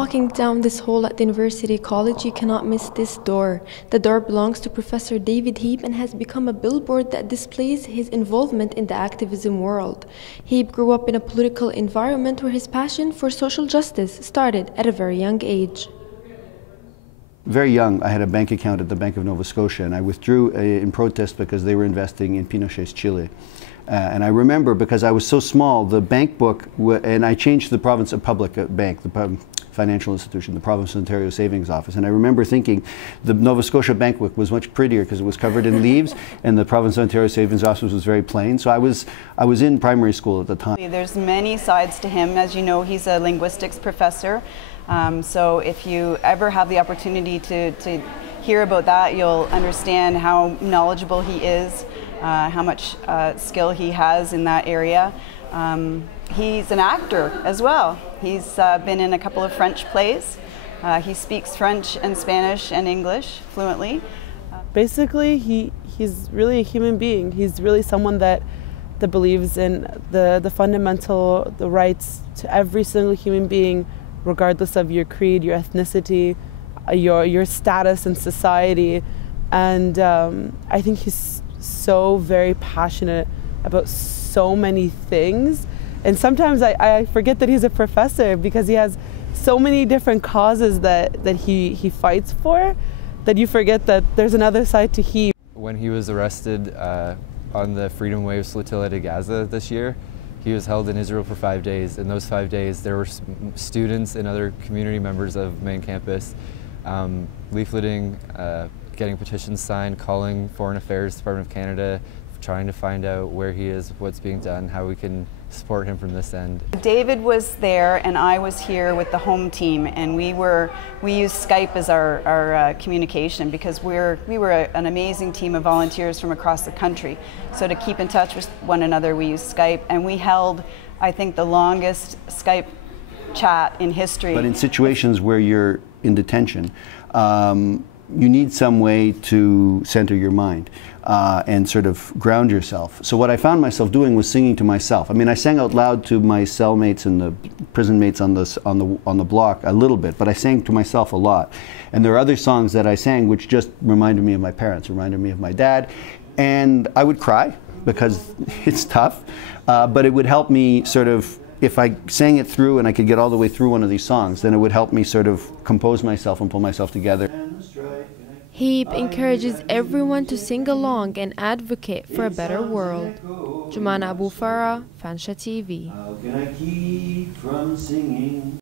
walking down this hall at the University College, you cannot miss this door. The door belongs to Professor David Heap and has become a billboard that displays his involvement in the activism world. Heap grew up in a political environment where his passion for social justice started at a very young age. Very young, I had a bank account at the Bank of Nova Scotia, and I withdrew in protest because they were investing in Pinochet's Chile. And I remember, because I was so small, the bank book, and I changed the province of public bank, the financial institution, the Province of Ontario Savings Office. And I remember thinking the Nova Scotia bank book was much prettier because it was covered in leaves, and the Province of Ontario Savings Office was very plain. So I was in primary school at the time. There's many sides to him. As you know, he's a linguistics professor. So if you ever have the opportunity to hear about that, you'll understand how knowledgeable he is, how much skill he has in that area. He's an actor as well. He's been in a couple of French plays. He speaks French and Spanish and English fluently. Basically, he's really a human being. He's really someone that believes in the fundamental rights to every single human being, regardless of your creed, your ethnicity, your status in society. And I think he's so very passionate about so many things. And sometimes I forget that he's a professor, because he has so many different causes that he fights for, that you forget that there's another side to Heap. When he was arrested on the Freedom Wave Flotilla to Gaza this year, he was held in Israel for 5 days. In those 5 days, there were students and other community members of main campus leafleting, getting petitions signed, calling Foreign Affairs Department of Canada, trying to find out where he is, what's being done, how we can support him from this end. David was there and I was here with the home team, and we used Skype as our communication, because we were an amazing team of volunteers from across the country. So to keep in touch with one another, we used Skype, and we held, I think, the longest Skype chat in history. But in situations where you're in detention, you need some way to center your mind and sort of ground yourself. So what I found myself doing was singing to myself. I mean, I sang out loud to my cellmates and the prison mates on the block a little bit, but I sang to myself a lot. And there are other songs that I sang which just reminded me of my parents, reminded me of my dad, and I would cry because it's tough, but it would help me sort of, if I sang it through and I could get all the way through one of these songs, then it would help me sort of compose myself and pull myself together. Heap encourages everyone to sing along and advocate for a better world. Jumana Abu Farah, Fanshawe TV. How can I keep from singing?